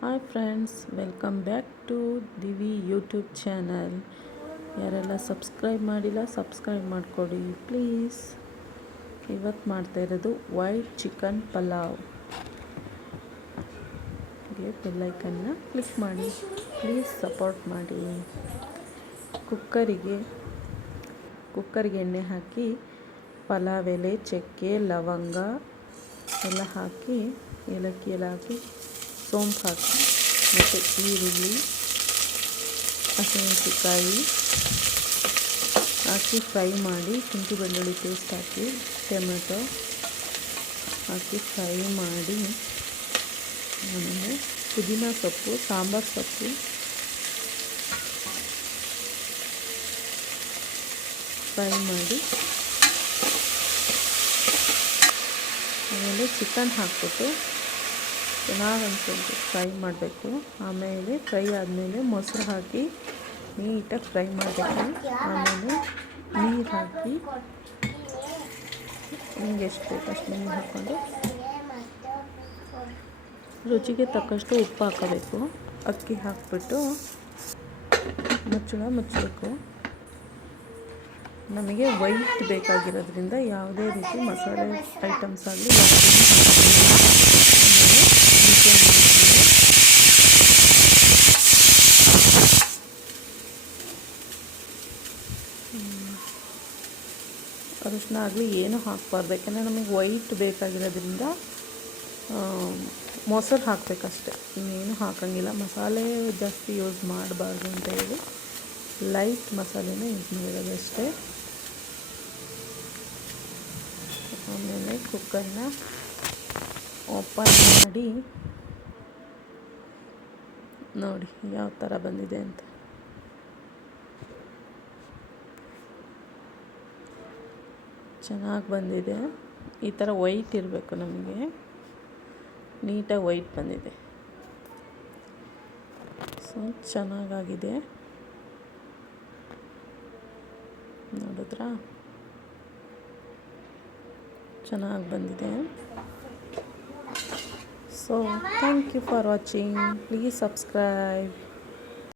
Hi friends, welcome back to Divi YouTube channel. ಯಾರೆಲ್ಲ subscribe ಮಾಡಿಲ್ಲ, subscribe ಮಾಡಿಕೊಡಿ, please. ಇವತ್ತು ಮಾಡ್ತಾ ಇರೋದು ವೈಟ್ ಚಿಕನ್ ಪಲಾವ್. ಬೆಲ್ಲೈಕನ್ನ ಕ್ಲಿಕ್ ಮಾಡಿ. ಪ್ಲೀಸ್ ಸಪೋರ್ಟ್ ಮಾಡಿ. ಕುಕ್ಕರಿಗೆ, ಕುಕ್ಕರ್ಗೆ ಎಣ್ಣೆ ಹಾಕಿ, ಪಲಾವ್ ಎಲೆ, ಚಕ್ಕೆ, ಲವಂಗ ಎಲ್ಲ ಹಾಕಿ, ಏಲಕ್ಕಿ ಎಲ್ಲ ಹಾಕಿ. ಸೋಂಪು ಹಾಕಿ ಮತ್ತು ಈರುಳ್ಳಿ ಹಸಿಮೆಣಸಿನ್ಕಾಯಿ ಹಾಕಿ ಫ್ರೈ ಮಾಡಿ ಶುಂಠಿ ಬೆಳ್ಳುಳ್ಳಿ ಪೇಸ್ಟ್ ಹಾಕಿ ಟೊಮೆಟೊ ಹಾಕಿ ಫ್ರೈ ಮಾಡಿ ಆಮೇಲೆ ಪುದೀನ ಸೊಪ್ಪು ಸಾಂಬಾರು ಸೊಪ್ಪು ಫ್ರೈ ಮಾಡಿ ಆಮೇಲೆ ಚಿಕನ್ ಹಾಕ್ಬಿಟ್ಟು ಚೆನ್ನಾಗಿ ಫ್ರೈ ಮಾಡಬೇಕು. ಆಮೇಲೆ ಫ್ರೈ ಆದಮೇಲೆ ಮೊಸರು ಹಾಕಿ ನೀಟಾಗಿ ಫ್ರೈ ಮಾಡಬೇಕು. ಆಮೇಲೆ ನೀರು ಹಾಕಿ ನಿಮ್ಗೆ ಎಷ್ಟು ಬೇಕು ಅಷ್ಟು ನೀರು ಹಾಕ್ಕೊಂಡು ರುಚಿಗೆ ತಕ್ಕಷ್ಟು ಉಪ್ಪು ಹಾಕಬೇಕು. ಅಕ್ಕಿ ಹಾಕ್ಬಿಟ್ಟು ಮುಚ್ಚಳ ಮುಚ್ಚಬೇಕು. ನಮಗೆ ವೈಟ್ ಬೇಕಾಗಿರೋದ್ರಿಂದ ಯಾವುದೇ ರೀತಿ ಮಸಾಲೆ ಐಟಮ್ಸ್ ಆಗಲಿ ಅರಿಶಿನ ಆಗಲಿ ಏನೂ ಹಾಕಬಾರ್ದು. ಯಾಕಂದರೆ ನಮಗೆ ವೈಟ್ ಬೇಕಾಗಿರೋದ್ರಿಂದ ಮೊಸರು ಹಾಕಬೇಕಷ್ಟೆ. ಇನ್ನೇನು ಹಾಕೋಂಗಿಲ್ಲ. ಮಸಾಲೆ ಜಾಸ್ತಿ ಯೂಸ್ ಮಾಡಬಾರ್ದು ಅಂತ ಹೇಳಿ ಲೈಟ್ ಮಸಾಲೆನೇ ಯೂಸ್ ಮಾಡಿರೋದು ಅಷ್ಟೇ. ಆಮೇಲೆ ಕುಕ್ಕರ್ನ ಓಪನ್ ಮಾಡಿ ನೋಡಿ, ಯಾವ ಥರ ಬಂದಿದೆ ಅಂತ. ಚೆನ್ನಾಗಿ ಬಂದಿದೆ. ಈ ಥರ ವೈಟ್ ಇರಬೇಕು ನಮಗೆ. ನೀಟಾಗಿ ವೈಟ್ ಬಂದಿದೆ. ಸೊ ಚೆನ್ನಾಗಾಗಿದೆ. ನೋಡಿದ್ರಾ? ಚೆನ್ನಾಗಿ ಬಂದಿದೆ. So thank you for watching please subscribe